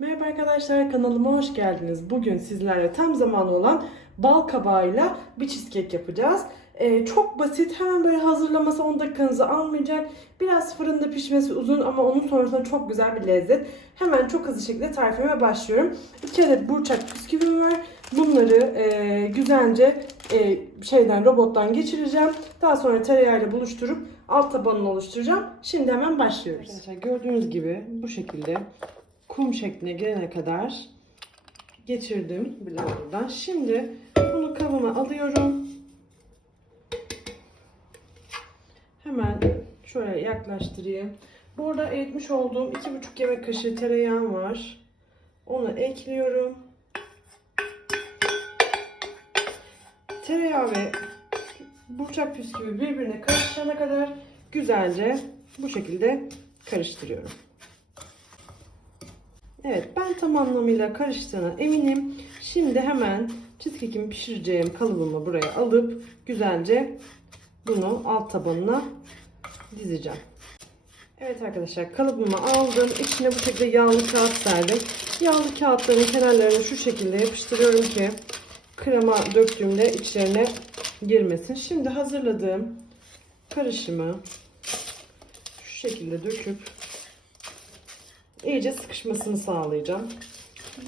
Merhaba arkadaşlar kanalıma hoş geldiniz. Bugün sizlerle tam zamanı olan bal kabağıyla bir cheesecake yapacağız. Ee, çok basit hemen böyle hazırlaması 10 dakikanızı almayacak. Biraz fırında pişmesi uzun ama onun sonrasında çok güzel bir lezzet. Hemen çok hızlı şekilde tarifime başlıyorum. 2 adet burçak bisküvim var. Bunları e, güzelce e, şeyden robottan geçireceğim. Daha sonra tereyağıyla buluşturup alt tabanını oluşturacağım. Şimdi hemen başlıyoruz. Arkadaşlar gördüğünüz gibi bu şekilde kum şekline gelene kadar geçirdim blenderdan. Şimdi bunu kabıma alıyorum. Hemen şöyle yaklaştırayım. Bu arada eritmiş olduğum 2,5 yemek kaşığı tereyağım var. Onu ekliyorum. Tereyağı ve burçak bisküvi birbirine karışana kadar güzelce bu şekilde karıştırıyorum. Evet ben tam anlamıyla karıştığına eminim. Şimdi hemen cheesecake'imi pişireceğim kalıbımı buraya alıp güzelce bunu alt tabanına dizeceğim. Evet arkadaşlar kalıbımı aldım. İçine bu şekilde yağlı kağıt serdim. Yağlı kağıtların kenarlarını şu şekilde yapıştırıyorum ki krema döktüğümde içlerine girmesin. Şimdi hazırladığım karışımı şu şekilde döküp iyice sıkışmasını sağlayacağım.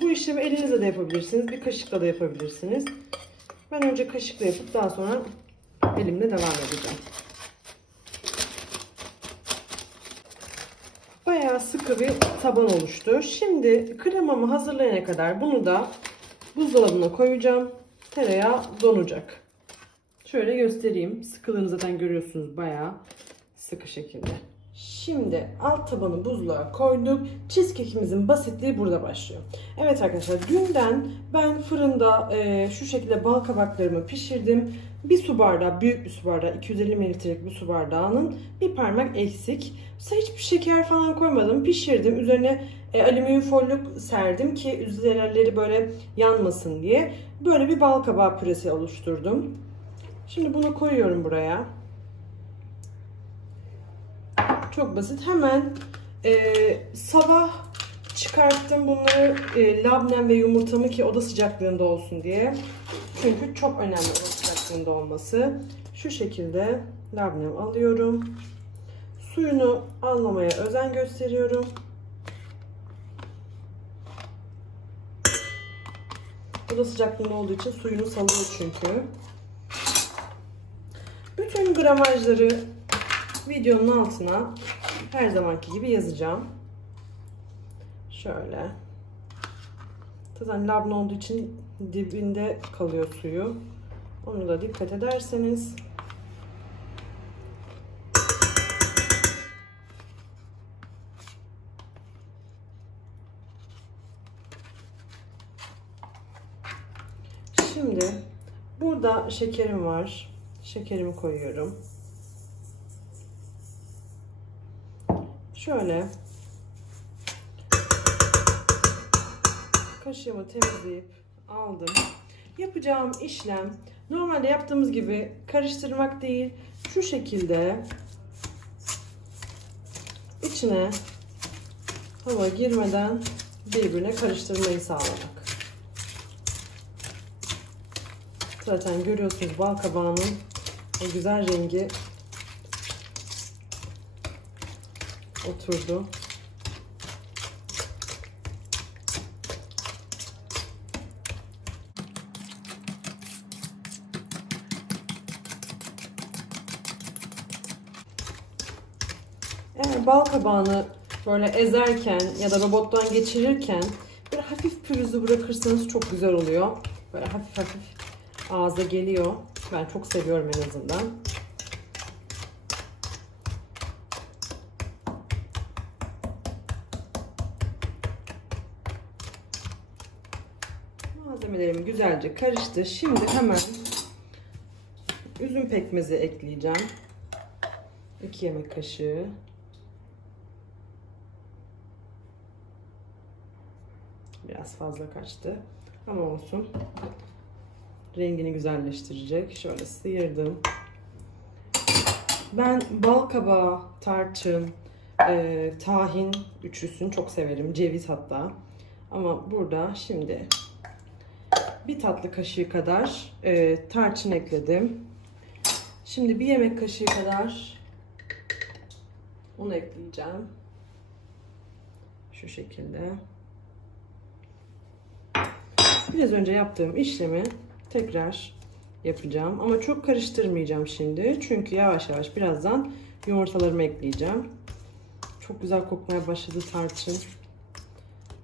Bu işlemi elinizle de yapabilirsiniz. Bir kaşıkla da yapabilirsiniz. Ben önce kaşıkla yapıp daha sonra elimle devam edeceğim. Bayağı sıkı bir taban oluştu. Şimdi kremamı hazırlayana kadar bunu da buzdolabına koyacağım. Tereyağı donacak. Şöyle göstereyim. Sıkılığını zaten görüyorsunuz bayağı sıkı şekilde. Şimdi alt tabanı buzluğa koyduk. Cheesecake'imizin basitliği burada başlıyor. Evet arkadaşlar dünden ben fırında e, şu şekilde bal kabaklarımı pişirdim. Bir su bardağı, büyük bir su bardağı, 250 mililitrelik bir su bardağının bir parmak eksik. Size hiçbir şeker falan koymadım. Pişirdim. Üzerine e, alüminyum folyo serdim ki üzerleri böyle yanmasın diye. Böyle bir bal kabağı püresi oluşturdum. Şimdi bunu koyuyorum buraya. Çok basit. Hemen e, sabah çıkarttım bunları e, labnem ve yumurtamı ki oda sıcaklığında olsun diye. Çünkü çok önemli oda sıcaklığında olması. Şu şekilde labnem alıyorum. Suyunu almamaya özen gösteriyorum. Oda sıcaklığında olduğu için suyunu salıyor çünkü. Bütün gramajları videonun altına her zamanki gibi yazacağım. Şöyle. Zaten labne olduğu için dibinde kalıyor suyu. Onu da dikkat ederseniz. Şimdi burada şekerim var. Şekerimi koyuyorum. Şöyle kaşığımı temizleyip aldım. Yapacağım işlem normalde yaptığımız gibi karıştırmak değil. Şu şekilde içine hava girmeden birbirine karıştırmayı sağlamak. Zaten görüyorsunuz bal kabağının o güzel rengi oturdu. Eğer bal kabağını böyle ezerken ya da robottan geçirirken böyle hafif pürüzü bırakırsanız çok güzel oluyor. Böyle hafif hafif ağza geliyor. Ben çok seviyorum en azından. Malzemelerim güzelce karıştı. Şimdi hemen üzüm pekmezi ekleyeceğim. 2 yemek kaşığı. Biraz fazla kaçtı. Ama olsun. Rengini güzelleştirecek. Şöyle sıyırdım. Ben bal kabağı, tarçın, e, tahin üçlüsünü çok severim. Ceviz hatta. Ama burada şimdi bir tatlı kaşığı kadar e, tarçın ekledim. Şimdi bir yemek kaşığı kadar un ekleyeceğim. Şu şekilde. Biraz önce yaptığım işlemi tekrar yapacağım. Ama çok karıştırmayacağım şimdi. Çünkü yavaş yavaş birazdan yumurtalarımı ekleyeceğim. Çok güzel kokmaya başladı tarçın.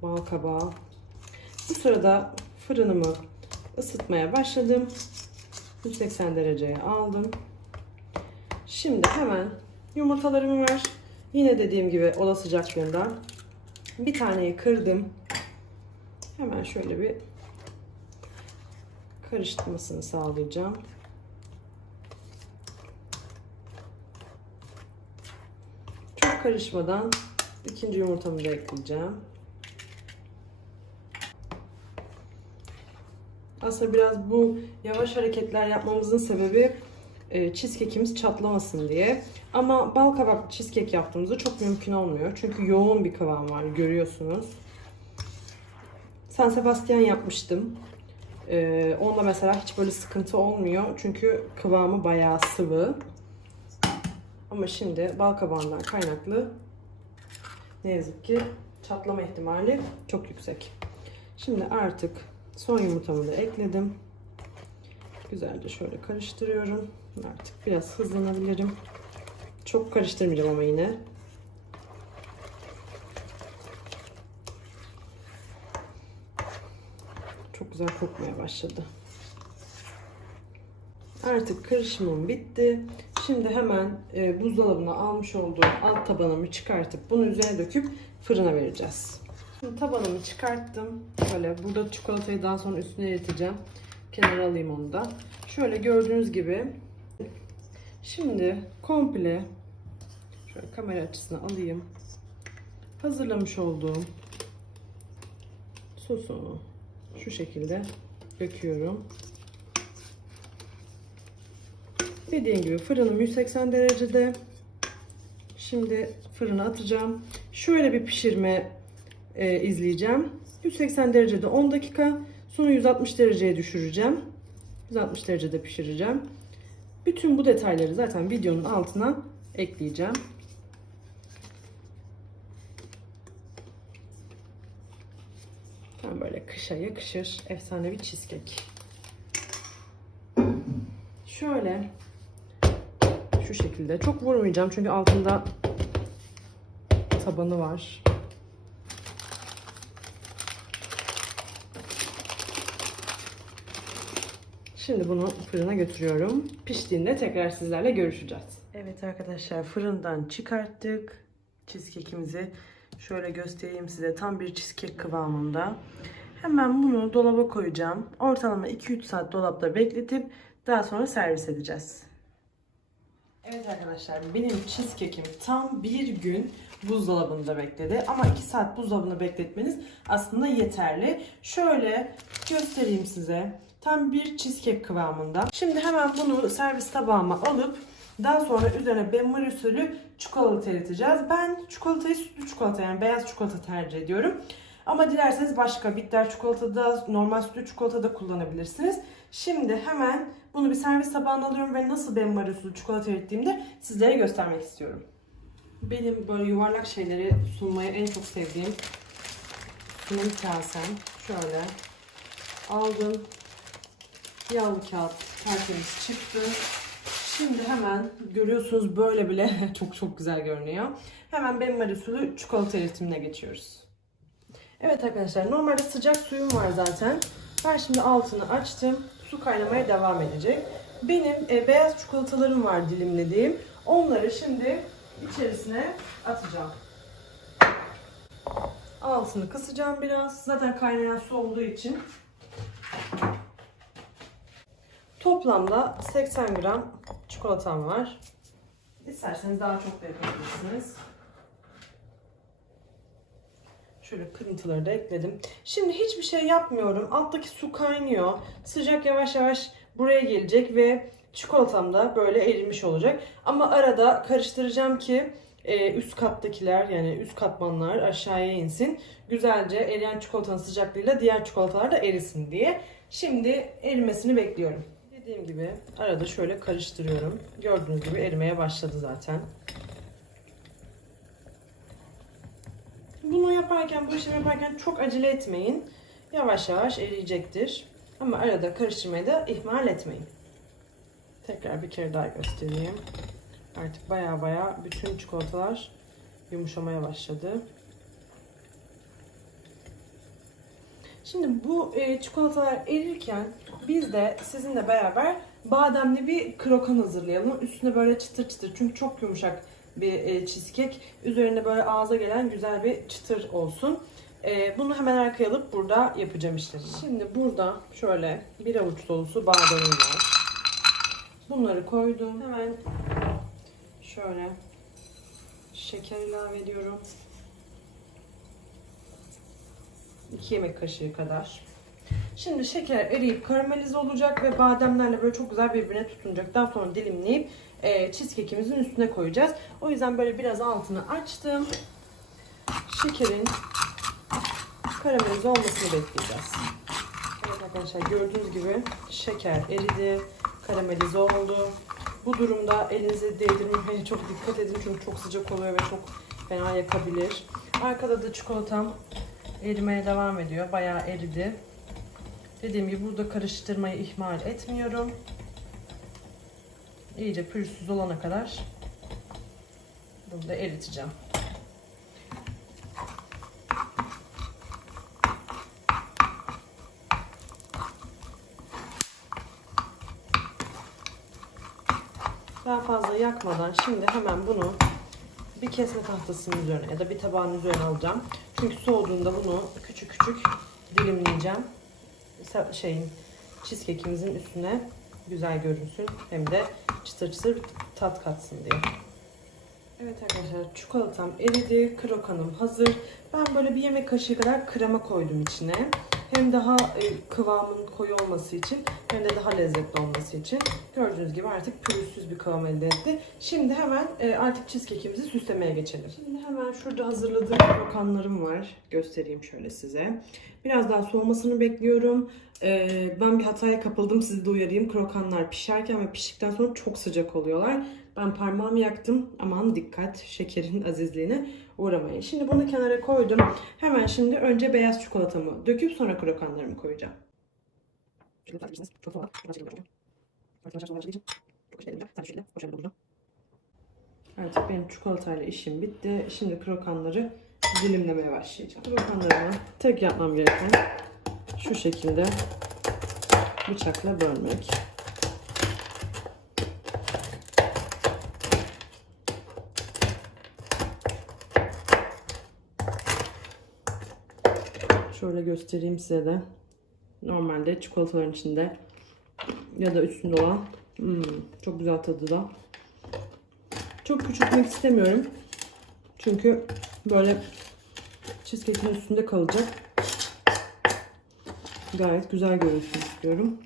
Bal kabağı. Bu sırada fırınımı ısıtmaya başladım. 180 dereceye aldım. Şimdi hemen yumurtalarımı ver. Yine dediğim gibi oda sıcaklığında bir taneyi kırdım. Hemen şöyle bir karıştırmasını sağlayacağım. Çok karışmadan ikinci yumurtamı da ekleyeceğim. Aslında biraz bu yavaş hareketler yapmamızın sebebi e, cheesecake'imiz çatlamasın diye. Ama bal kabaklı cheesecake yaptığımızda çok mümkün olmuyor. Çünkü yoğun bir kıvam var görüyorsunuz. San Sebastian yapmıştım. Ee, onunla mesela hiç böyle sıkıntı olmuyor. Çünkü kıvamı bayağı sıvı. Ama şimdi bal kabağından kaynaklı ne yazık ki çatlama ihtimali çok yüksek. Şimdi artık son yumurtamı da ekledim. Güzelce şöyle karıştırıyorum. Artık biraz hızlanabilirim. Çok karıştırmayacağım ama yine. Çok güzel kokmaya başladı. Artık karışımım bitti. Şimdi hemen e, buzdolabına almış olduğum alt tabanımı çıkartıp bunu üzerine döküp fırına vereceğiz. Şimdi tabanımı çıkarttım. Böyle burada çikolatayı daha sonra üstüne eriteceğim. Kenara alayım onu da. Şöyle gördüğünüz gibi şimdi komple şöyle kamera açısına alayım. Hazırlamış olduğum sosunu şu şekilde döküyorum. Dediğim gibi fırınım 180 derecede. Şimdi fırına atacağım. Şöyle bir pişirme e, izleyeceğim. 180 derecede 10 dakika. Sonra 160 dereceye düşüreceğim. 160 derecede pişireceğim. Bütün bu detayları zaten videonun altına ekleyeceğim. Tam böyle kışa yakışır. Efsane bir cheesecake. Şöyle şu şekilde. Çok vurmayacağım çünkü altında tabanı var. Şimdi bunu fırına götürüyorum. Piştiğinde tekrar sizlerle görüşeceğiz. Evet arkadaşlar fırından çıkarttık cheesecake'imizi. Şöyle göstereyim size tam bir cheesecake kıvamında. Hemen bunu dolaba koyacağım. Ortalama 2-3 saat dolapta bekletip daha sonra servis edeceğiz. Evet arkadaşlar benim cheesecake'im tam bir gün buzdolabında bekledi. Ama 2 saat buzdolabında bekletmeniz aslında yeterli. Şöyle göstereyim size. Tam bir cheesecake kıvamında. Şimdi hemen bunu servis tabağıma alıp daha sonra üzerine benmari usulü çikolata eriteceğiz. Ben çikolatayı sütlü çikolata yani beyaz çikolata tercih ediyorum. Ama dilerseniz başka bitter çikolata da normal sütlü çikolata da kullanabilirsiniz. Şimdi hemen bunu bir servis tabağına alıyorum ve nasıl benmari usulü çikolata erittiğimde sizlere göstermek istiyorum. Benim böyle yuvarlak şeyleri sunmayı en çok sevdiğim sunum kasem. Şöyle aldım. Yağlı kağıt tertemiz çıktı. Şimdi hemen görüyorsunuz böyle bile çok çok güzel görünüyor. Hemen benmari usulü çikolata eritimine geçiyoruz. Evet arkadaşlar normalde sıcak suyum var zaten. Ben şimdi altını açtım. Su kaynamaya devam edecek. Benim e, beyaz çikolatalarım var dilimlediğim. Onları şimdi içerisine atacağım. Altını kısacağım biraz. Zaten kaynayan su olduğu için. Toplamda 80 gram çikolatam var. İsterseniz daha çok da yapabilirsiniz. Şöyle kırıntıları da ekledim. Şimdi hiçbir şey yapmıyorum. Alttaki su kaynıyor. Sıcak yavaş yavaş buraya gelecek ve çikolatam da böyle erimiş olacak. Ama arada karıştıracağım ki e, üst kattakiler yani üst katmanlar aşağıya insin. Güzelce eriyen çikolatanın sıcaklığıyla diğer çikolatalar da erisin diye. Şimdi erimesini bekliyorum. Dediğim gibi arada şöyle karıştırıyorum. Gördüğünüz gibi erimeye başladı zaten. Bunu yaparken, bu işlemi yaparken çok acele etmeyin. Yavaş yavaş eriyecektir. Ama arada karıştırmayı da ihmal etmeyin. Tekrar bir kere daha göstereyim. Artık baya baya bütün çikolatalar yumuşamaya başladı. Şimdi bu e, çikolatalar erirken biz de sizinle beraber bademli bir krokan hazırlayalım. Üstüne böyle çıtır çıtır çünkü çok yumuşak bir e, cheesecake. Üzerine böyle ağza gelen güzel bir çıtır olsun. E, bunu hemen arkaya alıp burada yapacağım işlemimi. Şimdi burada şöyle bir avuç dolusu bademim var. Bunları koydum. Hemen şöyle şeker ilave ediyorum. 2 yemek kaşığı kadar. Şimdi şeker eriyip karamelize olacak ve bademlerle böyle çok güzel birbirine tutunacak. Daha sonra dilimleyip e, cheesecake'imizin üstüne koyacağız. O yüzden böyle biraz altını açtım. Şekerin karamelize olmasını bekleyeceğiz. Evet arkadaşlar gördüğünüz gibi şeker eridi, karamelize oldu. Bu durumda elinizi değdirmemeye çok dikkat edin çünkü çok sıcak oluyor ve çok fena yakabilir. Arkada da çikolatam erimeye devam ediyor. Bayağı eridi. Dediğim gibi burada karıştırmayı ihmal etmiyorum. İyice pürüzsüz olana kadar burada eriteceğim. Daha fazla yakmadan şimdi hemen bunu bir kesme tahtasının üzerine ya da bir tabağın üzerine alacağım. Çünkü soğuduğunda bunu küçük küçük dilimleyeceğim. Şeyin cheesecake'imizin üstüne güzel görünsün. Hem de çıtır çıtır tat katsın diye. Evet arkadaşlar çikolatam eridi, krokanım hazır. Ben böyle bir yemek kaşığı kadar krema koydum içine. Hem daha e, kıvamın koyu olması için hem de daha lezzetli olması için. Gördüğünüz gibi artık pürüzsüz bir kıvam elde etti. Şimdi hemen e, artık cheesecake'imizi süslemeye geçelim. Şimdi hemen şurada hazırladığım krokanlarım var. Göstereyim şöyle size. Biraz daha soğumasını bekliyorum. E, ben bir hataya kapıldım sizi de uyarayım. Krokanlar pişerken ve piştikten sonra çok sıcak oluyorlar. Ben parmağımı yaktım. Aman dikkat şekerin azizliğine uğramayın. Şimdi bunu kenara koydum. Hemen şimdi önce beyaz çikolatamı döküp sonra krokanlarımı koyacağım. Artık benim çikolatayla işim bitti. Şimdi krokanları dilimlemeye başlayacağım. Krokanlarımı tek yapmam gereken şu şekilde bıçakla bölmek. Şöyle göstereyim size de. Normalde çikolataların içinde ya da üstünde olan hmm, çok güzel tadı da. Çok küçültmek istemiyorum. Çünkü böyle cheesecake'in üstünde kalacak. Gayet güzel görünsün istiyorum.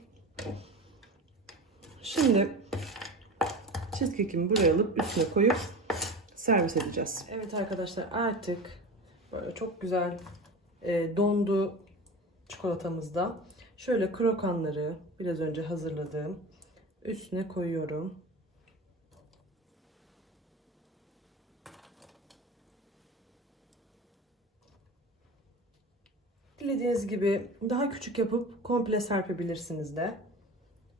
Şimdi cheesecake'imi buraya alıp üstüne koyup servis edeceğiz. Evet arkadaşlar artık böyle çok güzel e, dondu çikolatamızda. Şöyle krokanları biraz önce hazırladığım üstüne koyuyorum. Dilediğiniz gibi daha küçük yapıp komple serpebilirsiniz de.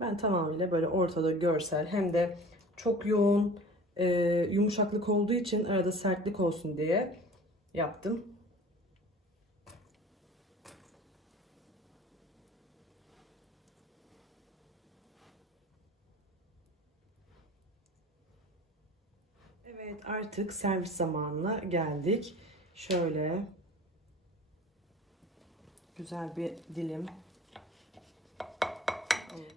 Ben tamamıyla böyle ortada görsel hem de çok yoğun e, yumuşaklık olduğu için arada sertlik olsun diye yaptım. Artık servis zamanına geldik. Şöyle güzel bir dilim.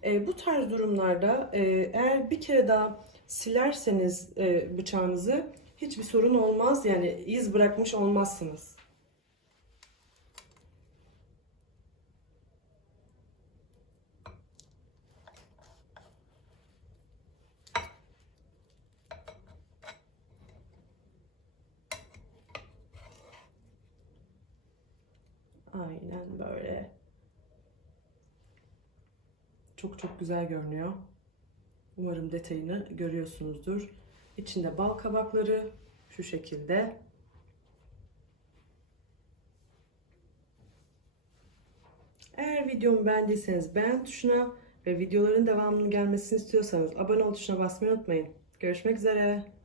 E, bu tarz durumlarda e, eğer bir kere daha silerseniz e, bıçağınızı hiçbir sorun olmaz. Yani iz bırakmış olmazsınız. Aynen böyle. Çok çok güzel görünüyor. Umarım detayını görüyorsunuzdur. İçinde bal kabakları şu şekilde. Eğer videomu beğendiyseniz beğen tuşuna ve videoların devamının gelmesini istiyorsanız abone ol tuşuna basmayı unutmayın. Görüşmek üzere.